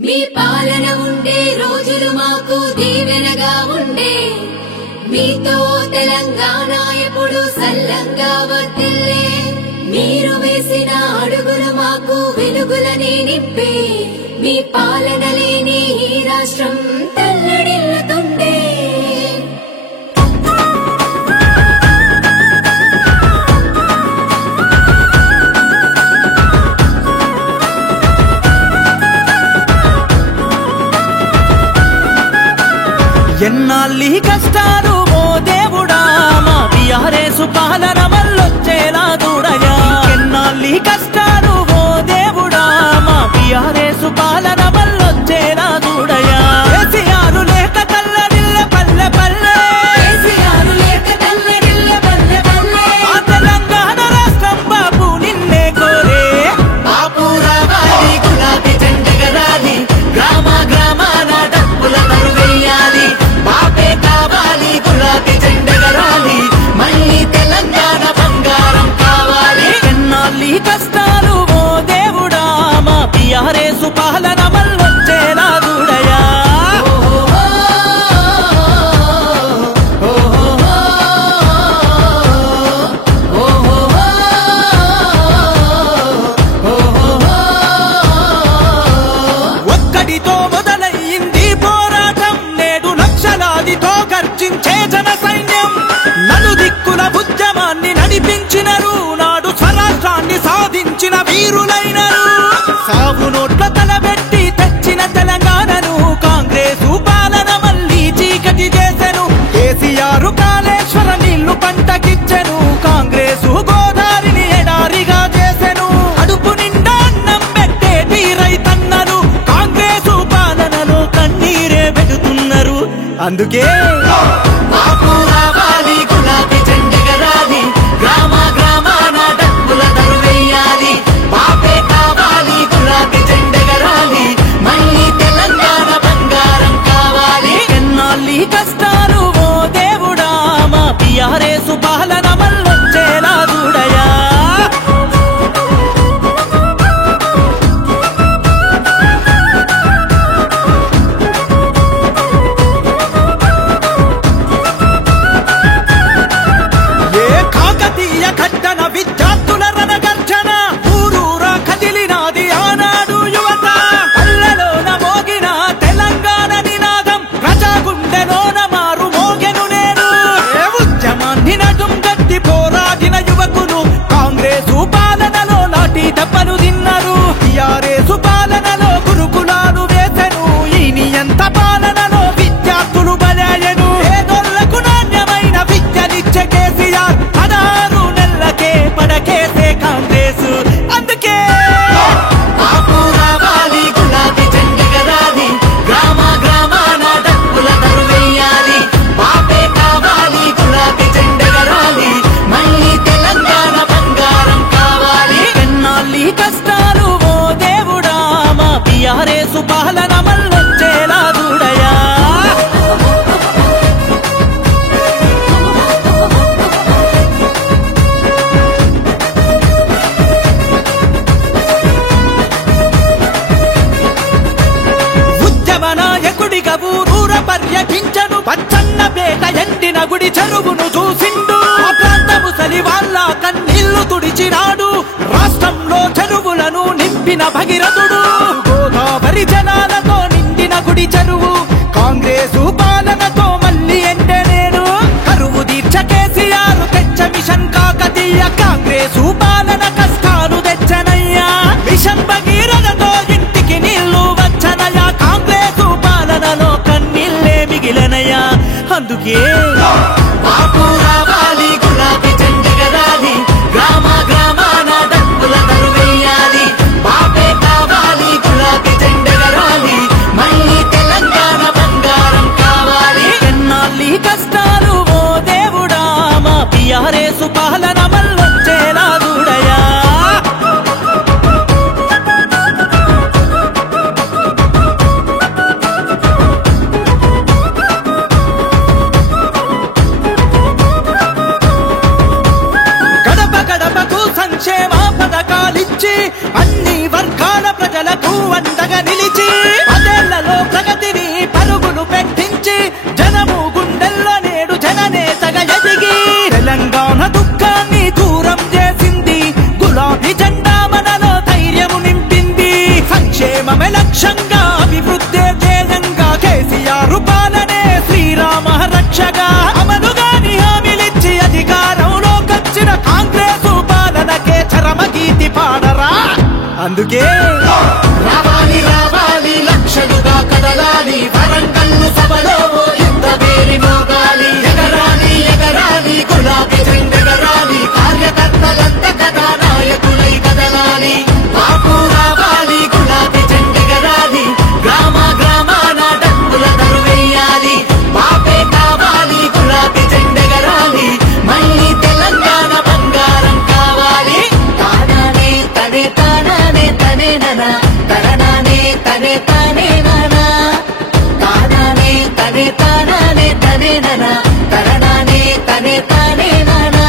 మీ పాలన ఉండే రోజులు మాకు దీవెనగా ఉండే మీతో తెలంగాణ ఎప్పుడు సల్లంగా వర్ధిల్లే మీరు వేసిన అడుగులు మాకు వెలుగులనే నింపే మీ పాలన లేని ఈ రాష్ట్రం తల్లడిల్లుతుండే ఎన్నాళ్ళీ కష్టాలు ఓ దేవుడా మా టీఆర్ఎస్ పాలన వల్లొచ్చేలా చూడయా ఎన్నాళ్ళీ కష్టాలు ఓ దేవుడా మా టీఆర్ఎస్ పాలన వల్లొచ్చేలా చూడయా కేసీఆర్ లేక తల్లడిల్ల పల్లె పల్లె కేసీఆర్ లేక తల్లడిల్ల పల్లె పల్లె ఆ తెలంగాణ రాష్ట్రం బాబు నిన్నే కోరే బాపు రావాలి గులాబీ జెండెగరాలి గ్రామ గ్రామాన డప్పుల దరువేయాలి బాపే కావాలి గులాబీ జెండెగరాలి మళ్ళీ తెలంగాణ బంగారం కావాలి ఎన్నాళ్ళీ కష్టాలు ఓ దేవుడా మా టీఆర్ఎస్ పాలన వల్లొచ్చేలా చూడయా ఒక్కడితో మొదలయ్యింది పోరాటం నేడు లక్షలాదితో గర్జించే జన సైన్యం నలుదిక్కుల ఉద్యమాన్ని నడిపించినరు నాడు స్వరాష్ట్రాన్ని సాధించిన వీరులైనరు సాగు నోట్ల తలబెట్టి తెచ్చిన తెలంగాణను కాంగ్రెస్ పాలన మళ్ళీ చీకటి చేసెను కేసీఆర్ కాళేశ్వర నీళ్లు పంటకిచ్చెను కాంగ్రెస్ గోదావరిని ఎడారిగా చేసెను అడుపు నిండా అన్నం పెట్టేటి రైతన్నలు కాంగ్రెస్ పాలనలో కన్నీరే పెడుతున్నారు అందుకే బాపు రావాలి గులాబీ జెండెగరాలి గ్రామ గ్రామాన డప్పుల దరువేయాలి బాపే కావాలి గులాబీ జెండెగరాలి మళ్ళీ తెలంగాణ బంగారం కావాలి ఎన్నాళ్ళీ కష్టాలు ఓ దేవుడా మా టీఆర్ఎస్ పాలన వల్లొచ్చేలా చూడయా ఏ కాకతీయ ఘట్టన విద్యార్థుల రణగర్జన ఊరూరా కదిలినాది ఆనాడు యువత పల్లెలోన మోగిన తెలంగాణ నినాదం ప్రజా గుండెలోన మారు మోగెను నేను ఏ ఉద్యమాన్ని నడుం గట్టి పోరాడిన యువకులు కాంగ్రెసు పాలనలో నాటి దెబ్బలు తిన్నారు టీఆర్ఎస్ పాలనలో గురుకులాలు వేసెను ఈ నియంత పాలనలో విద్యార్థులు బలయ్యను పేదోళ్లకు నాణ్యమైన విద్యనిచ్చే కేసీఆర్ 16 నెలలకే పడకేసే కాంగ్రెస్ అందుకే బాపు రావాలి గులాబీ జెండెగరాలి గ్రామ గ్రామాన డప్పుల దరువేయాలి బాపే కావాలి గులాబీ జెండెగరాలి మళ్ళీ తెలంగాణ బంగారం కావాలి ఎన్నాళ్ళీ కష్టాలు ఓ దేవుడా మా టీఆర్ఎస్ పాలన వల్లొచ్చేలా చూడయా ఉద్యమ నాయకుడిగా ఊరూర పర్యటించను పచ్చన్న పేట ఎండిన గుడి చెరువును చూసిండు ఆ ప్రాంత ముసలి వాళ్ళ కన్నీళ్లు తుడిచినాడు రాష్ట్రంలో చెరువులను నింపిన భగీరథుడు గోదావరి జలాలతో నిండిన గుడి చెరువు కాంగ్రెసు పాలనతో మళ్ళీ ఎండనేను కరువు తీర్చ కేసీఆర్ తెచ్చ మిషన్ కాకతీయ కాంగ్రెసు పాలన కష్టాలు తెచ్చనయ్యా మిషన్ భగీరథతో ఇంటికి నీళ్లు వచ్చనయ్యా కాంగ్రెసు పాలనలో కన్నీళ్ళే మిగిలనయ్యా అందుకే బాపు రావాలి గులాబీ జెండెగరాలి గ్రామ గ్రామాన డప్పుల దరువేయాలి బాపే కావాలి గులాబీ జెండెగరాలి లక్ష్యంగా అభివృద్ధి ధ్యేయంగా కేసీఆర్ పాలనే శ్రీరామ రక్షగా అమలుగాని హామీలిచ్చి అధికారంలోకొచ్చిన కాంగ్రెస్ పాలనకే చరమగీతి పాడరా. అందుకే రావాలి రావాలి లక్షలుగా కదలాలి వరంగల్లు సభలో యుద్ధ పేరి మోగాలి ఎగరాలి ఎగరాలి గులాబీ జెండెగరాలి కార్యకర్తలంతా కదా నాయకులై కదలాలి బాపు రావాలి గులాబీ జెండెగరాలి గ్రామ గ్రామాన డప్పుల దరువేయాలి బాపే కావాలి గులాబీ జెండెగరాలి మళ్ళీ తెలంగాణ బంగారం కావాలి తానానే తనే తానానే తనే ననా తననానే తనే తానే నానా తానానే తనే తానానే తనే ననా తననానే తనే తానే నానా